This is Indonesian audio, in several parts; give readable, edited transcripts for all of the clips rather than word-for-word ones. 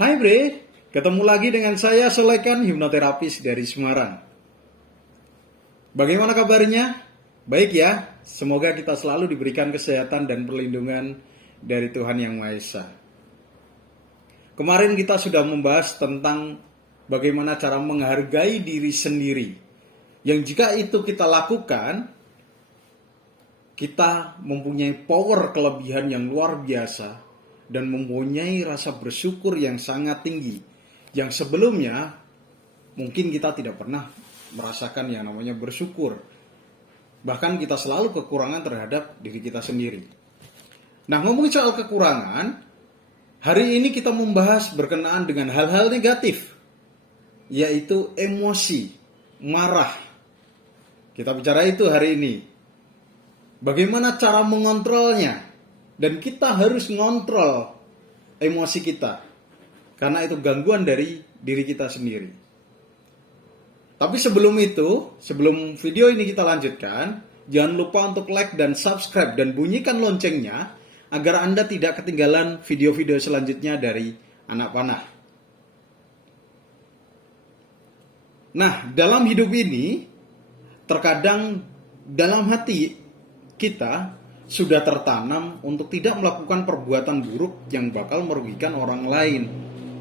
Hai Bre, ketemu lagi dengan saya Solekan, hipnoterapis dari Semarang. Bagaimana kabarnya? Baik ya, semoga kita selalu diberikan kesehatan dan perlindungan dari Tuhan Yang Maha Esa. Kemarin kita sudah membahas tentang bagaimana cara menghargai diri sendiri. Yang jika itu kita lakukan, kita mempunyai power kelebihan yang luar biasa dan mempunyai rasa bersyukur yang sangat tinggi, yang sebelumnya mungkin kita tidak pernah merasakan yang namanya bersyukur. Bahkan kita selalu kekurangan terhadap diri kita sendiri. Nah, ngomongin soal kekurangan, hari ini kita membahas berkenaan dengan hal-hal negatif, yaitu emosi, marah. Kita bicara itu hari ini. Bagaimana cara mengontrolnya? Dan kita harus ngontrol emosi kita. Karena itu gangguan dari diri kita sendiri. Tapi sebelum itu, sebelum video ini kita lanjutkan, jangan lupa untuk like dan subscribe dan bunyikan loncengnya agar Anda tidak ketinggalan video-video selanjutnya dari Anak Panah. Nah, dalam hidup ini, terkadang dalam hati kita sudah tertanam untuk tidak melakukan perbuatan buruk yang bakal merugikan orang lain.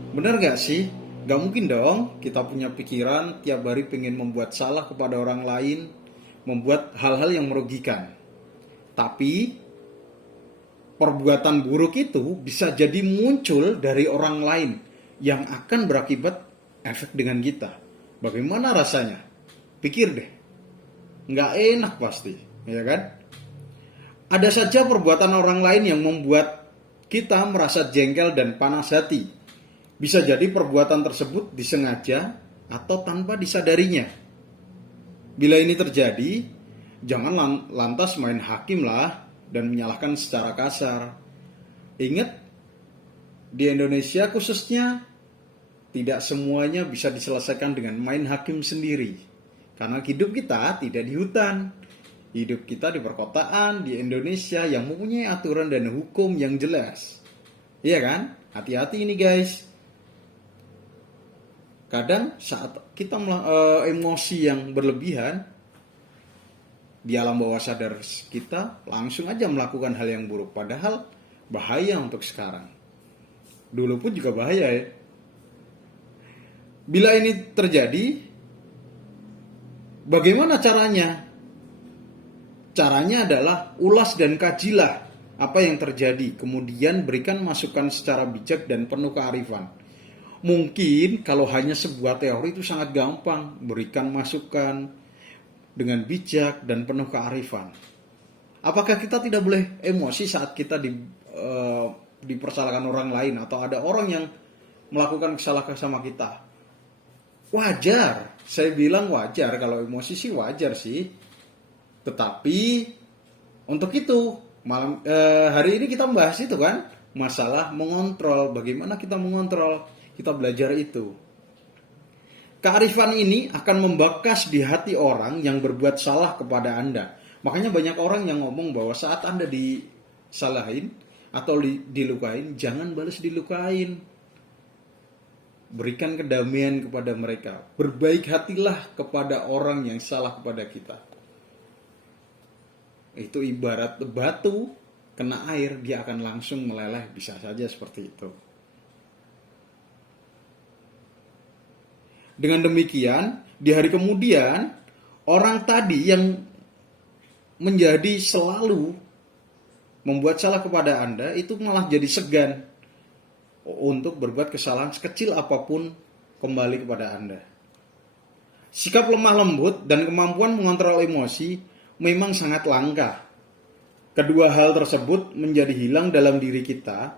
Benar gak sih? Gak mungkin dong kita punya pikiran tiap hari pengen membuat salah kepada orang lain, membuat hal-hal yang merugikan. Tapi perbuatan buruk itu bisa jadi muncul dari orang lain yang akan berakibat efek dengan kita. Bagaimana rasanya? Pikir deh. Gak enak pasti, ya kan? Ada saja perbuatan orang lain yang membuat kita merasa jengkel dan panas hati. Bisa jadi perbuatan tersebut disengaja atau tanpa disadarinya. Bila ini terjadi, jangan lantas main hakim lah dan menyalahkan secara kasar. Ingat, di Indonesia khususnya, tidak semuanya bisa diselesaikan dengan main hakim sendiri. Karena hidup kita tidak di hutan. Hidup kita di perkotaan, di Indonesia yang mempunyai aturan dan hukum yang jelas. Iya kan? Hati-hati ini guys. Kadang saat kita emosi yang berlebihan, di alam bawah sadar kita langsung aja melakukan hal yang buruk. Padahal bahaya untuk sekarang. Dulu pun juga bahaya ya. Bila ini terjadi, bagaimana caranya? Caranya adalah ulas dan kajilah apa yang terjadi. Kemudian berikan masukan secara bijak dan penuh kearifan. Mungkin kalau hanya sebuah teori itu sangat gampang. Berikan masukan dengan bijak dan penuh kearifan. Apakah kita tidak boleh emosi saat kita dipersalahkan orang lain? Atau ada orang yang melakukan kesalahan sama kita? Wajar. Saya bilang wajar. Kalau emosi sih wajar sih. Tetapi untuk itu hari ini kita membahas itu kan, masalah mengontrol. Bagaimana kita mengontrol? Kita belajar itu. Kearifan ini akan membekas di hati orang yang berbuat salah kepada Anda. Makanya banyak orang yang ngomong bahwa saat Anda disalahin atau dilukain, jangan balas dilukain. Berikan kedamaian kepada mereka. Berbaik hatilah kepada orang yang salah kepada kita. Itu ibarat batu kena air, dia akan langsung meleleh, bisa saja seperti itu. Dengan demikian, di hari kemudian, orang tadi yang menjadi selalu membuat salah kepada Anda, itu malah jadi segan untuk berbuat kesalahan sekecil apapun kembali kepada Anda. Sikap lemah lembut dan kemampuan mengontrol emosi memang sangat langka. Kedua hal tersebut menjadi hilang dalam diri kita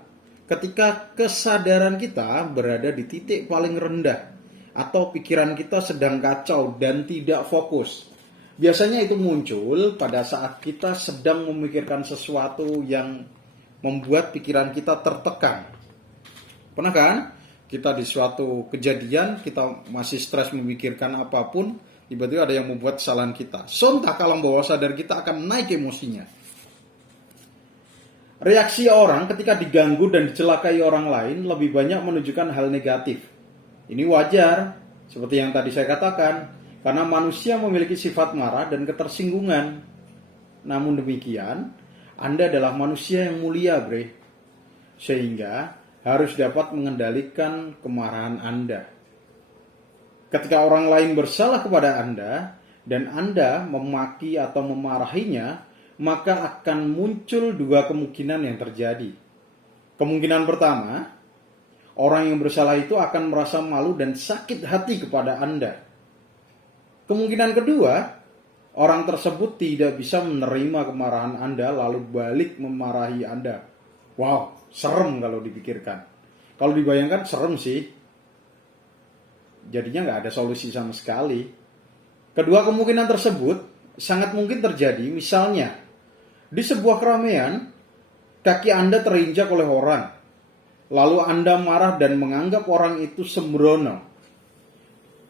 ketika kesadaran kita berada di titik paling rendah atau pikiran kita sedang kacau dan tidak fokus. Biasanya itu muncul pada saat kita sedang memikirkan sesuatu yang membuat pikiran kita tertekan. Pernah kan? Kita di suatu kejadian, kita masih stres memikirkan apapun, tiba-tiba ada yang membuat kesalahan kita. Sontak alam bawah sadar kita akan naik emosinya. Reaksi orang ketika diganggu dan dicelakai orang lain lebih banyak menunjukkan hal negatif. Ini wajar, seperti yang tadi saya katakan, karena manusia memiliki sifat marah dan ketersinggungan. Namun demikian, Anda adalah manusia yang mulia, bre. Sehingga harus dapat mengendalikan kemarahan Anda. Ketika orang lain bersalah kepada Anda, dan Anda memaki atau memarahinya, maka akan muncul dua kemungkinan yang terjadi. Kemungkinan pertama, orang yang bersalah itu akan merasa malu dan sakit hati kepada Anda. Kemungkinan kedua, orang tersebut tidak bisa menerima kemarahan Anda lalu balik memarahi Anda. Wow, serem kalau dipikirkan. Kalau dibayangkan serem sih. Jadinya nggak ada solusi sama sekali. Kedua kemungkinan tersebut sangat mungkin terjadi, misalnya di sebuah keramaian, kaki Anda terinjak oleh orang. Lalu Anda marah dan menganggap orang itu sembrono.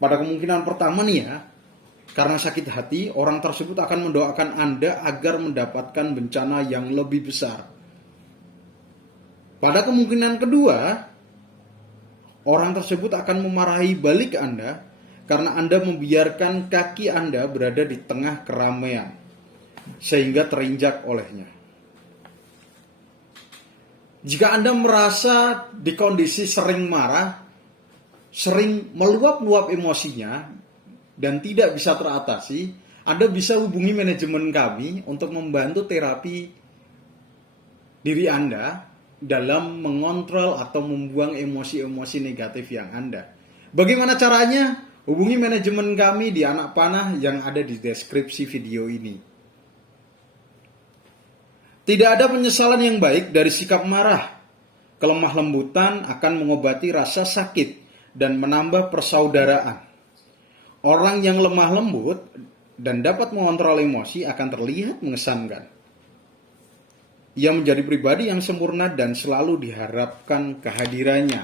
Pada kemungkinan pertama nih ya, karena sakit hati, orang tersebut akan mendoakan Anda agar mendapatkan bencana yang lebih besar. Pada kemungkinan kedua, orang tersebut akan memarahi balik Anda karena Anda membiarkan kaki Anda berada di tengah keramaian sehingga terinjak olehnya. Jika Anda merasa di kondisi sering marah, sering meluap-luap emosinya, dan tidak bisa teratasi, Anda bisa hubungi manajemen kami untuk membantu terapi diri Anda dalam mengontrol atau membuang emosi-emosi negatif yang Anda. Bagaimana caranya? Hubungi manajemen kami di Anak Panah yang ada di deskripsi video ini. Tidak ada penyesalan yang baik dari sikap marah. Kelemah lembutan akan mengobati rasa sakit dan menambah persaudaraan. Orang yang lemah lembut dan dapat mengontrol emosi akan terlihat mengesankan. Ia menjadi pribadi yang sempurna dan selalu diharapkan kehadirannya.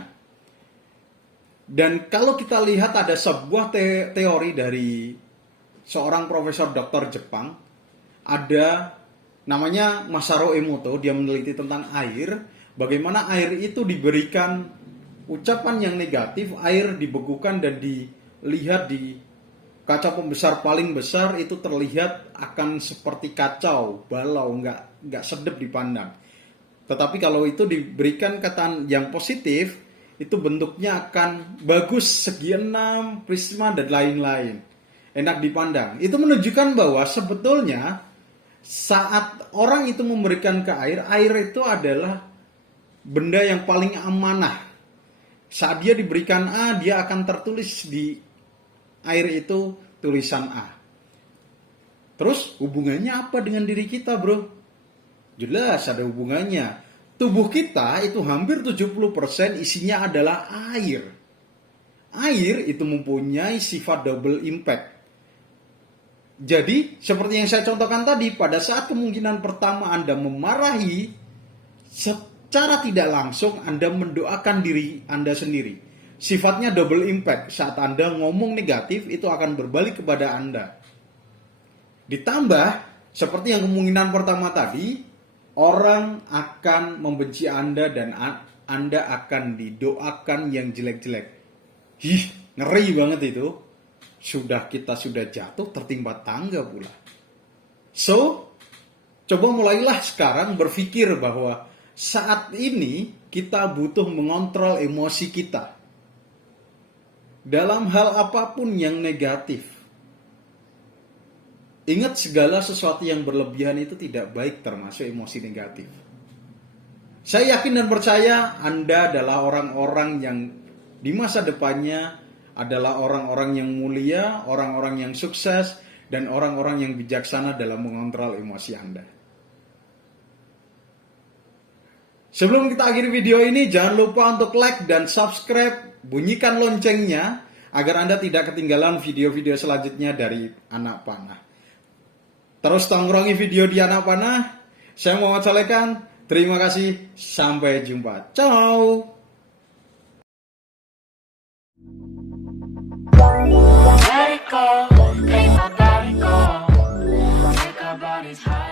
Dan kalau kita lihat ada sebuah teori dari seorang profesor doktor Jepang, ada namanya Masaru Emoto, dia meneliti tentang air, bagaimana air itu diberikan ucapan yang negatif, air dibekukan dan dilihat di kaca pembesar paling besar itu terlihat akan seperti kacau, balau, nggak sedap dipandang. Tetapi kalau itu diberikan kata yang positif, itu bentuknya akan bagus, segi enam, prisma dan lain-lain, enak dipandang. Itu menunjukkan bahwa sebetulnya saat orang itu memberikan ke air itu adalah benda yang paling amanah. Saat dia diberikan A, dia akan tertulis di air itu tulisan A. Terus hubungannya apa dengan diri kita, bro? Jelas ada hubungannya. Tubuh kita itu hampir 70% isinya adalah air. Air itu mempunyai sifat double impact. Jadi, seperti yang saya contohkan tadi, pada saat kemungkinan pertama Anda memarahi, secara tidak langsung Anda mendoakan diri Anda sendiri. Sifatnya double impact. Saat Anda ngomong negatif, itu akan berbalik kepada Anda. Ditambah, seperti yang kemungkinan pertama tadi, orang akan membenci Anda dan Anda akan didoakan yang jelek-jelek. Ngeri banget itu. Kita sudah jatuh tertimpa tangga pula. So, coba mulailah sekarang berpikir bahwa saat ini kita butuh mengontrol emosi kita. Dalam hal apapun yang negatif. Ingat segala sesuatu yang berlebihan itu tidak baik, termasuk emosi negatif. Saya yakin dan percaya Anda adalah orang-orang yang di masa depannya adalah orang-orang yang mulia, orang-orang yang sukses, dan orang-orang yang bijaksana dalam mengontrol emosi Anda. Sebelum kita akhiri video ini, jangan lupa untuk like dan subscribe, bunyikan loncengnya, agar Anda tidak ketinggalan video-video selanjutnya dari Anak Panah. Terus tongkrongi video di Anak Panah. Saya Muhammad Salekan, terima kasih, sampai jumpa. Ciao! Let it go, make my body go. Make our bodies high.